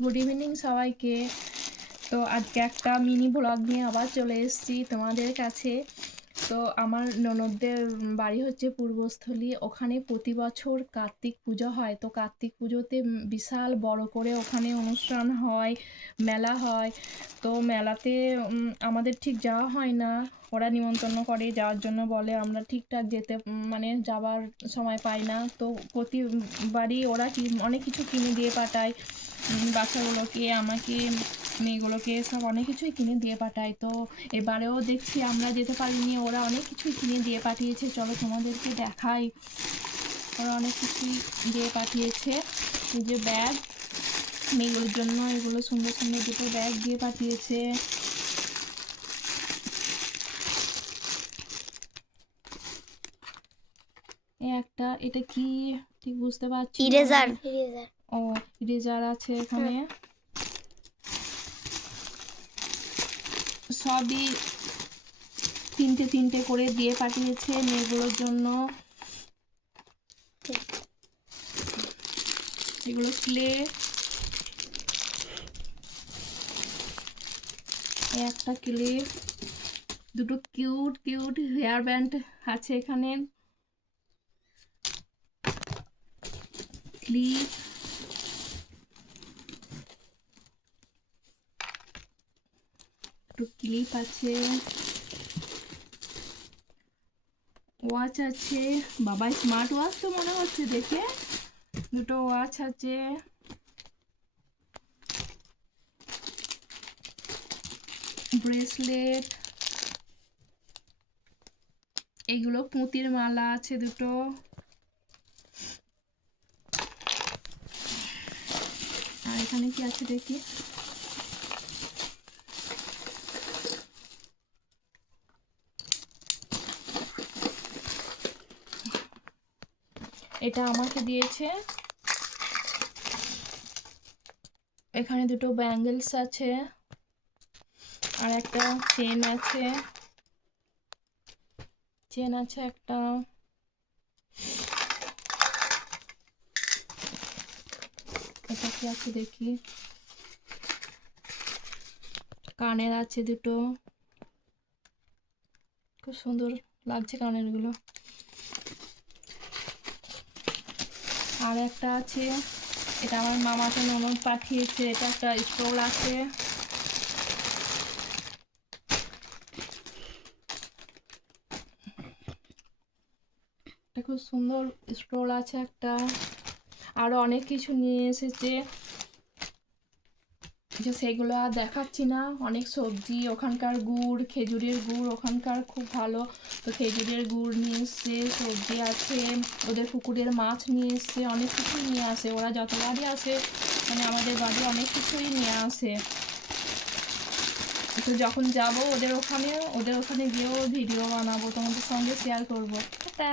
Good evening সবাইকে। তো আজকে একটা মিনি ব্লগ নিয়ে আবার চলে এসেছি তোমাদের কাছে। তো আমার ননদদের বাড়ি হচ্ছে পূর্বস্থলী, ওখানে প্রতি বছর কার্তিক পুজো হয়। তো কার্তিক পুজোতে বিশাল বড় করে ওখানে অনুষ্ঠান হয়, মেলা হয়। তো মেলাতে আমাদের ঠিক যাওয়া হয় না, ওরা নিমন্ত্রণ করে যাওয়ার জন্য বলে, আমরা ঠিকঠাক যেতে মানে যাবার সময় পাই না। তো প্রতিবারই ওরা অনেক কিছু কিনে দিয়ে পাঠায়, বাচ্চাগুলোকে, আমাকে, মেয়েগুলোকে, সব অনেক কিছুই কিনে দিয়ে পাঠায়। তো এবারেও দেখছি আমরা যেতে পারিনি, ওরা অনেক কিছুই কিনে দিয়ে পাঠিয়েছে। চলো তোমাদেরকে দেখাই, ওরা অনেক কিছুই দিয়ে পাঠিয়েছে। এই যে ব্যাগ, মেয়েগুলোর জন্য এগুলো সুন্দর সুন্দর দুটো ব্যাগ দিয়ে পাঠিয়েছে। একটা, এটা কি ঠিক বুঝতে পারছি না। ইরেজার। ও, ইরেজার আছে এখানে। সবই তিনটে তিনটে করে দিয়ে পাঠিয়েছে মেয়েগুলোর জন্য। এগুলো ক্লে, একটা ক্লিপ, দুটো কিউট কিউট হেয়ার ব্যান্ড আছে এখানে, ক্লিপ, দুটো ক্লিপ আছে, ওয়াচ আছে। বাবা স্মার্ট ওয়াচ তো মনে হচ্ছে দেখে। দুটো ওয়াচ আছে, ব্রেসলেট, এগুলো পুঁতির মালা আছে দুটো। আর এখানে কি আছে দেখি, এটা আমাকে দিয়েছে। এখানে দুটো ব্যাঙ্গেলস আছে, আর একটা চেন আছে, চেন আছে একটা। এটা কি আছে দেখি, কানের আছে দুটো, খুব সুন্দর লাগছে কানের গুলো। আর একটা আছে, এটা আমার মামাকে ননদ পাঠিয়েছে। এটা একটা স্টোল আছে, এটা খুব সুন্দর স্টোল আছে একটা। আরো অনেক কিছু নিয়ে এসেছে, যে সেগুলো আর দেখাচ্ছি না। অনেক সবজি, ওখানকার গুড়, খেজুরের গুড় ওখানকার খুব ভালো। তো খেজুরের গুড় নিয়ে এসছে, সবজি আছে, ওদের পুকুরের মাছ নিয়ে এসছে, অনেক কিছুই নিয়ে আসে। ওরা যতবারই আসে মানে আমাদের বাড়ি অনেক কিছুই নিয়ে আসে। তো যখন যাব ওদের ওখানে গিয়েও ভিডিও বানাবো, তোমাদের সঙ্গে শেয়ার করবো। টাটা।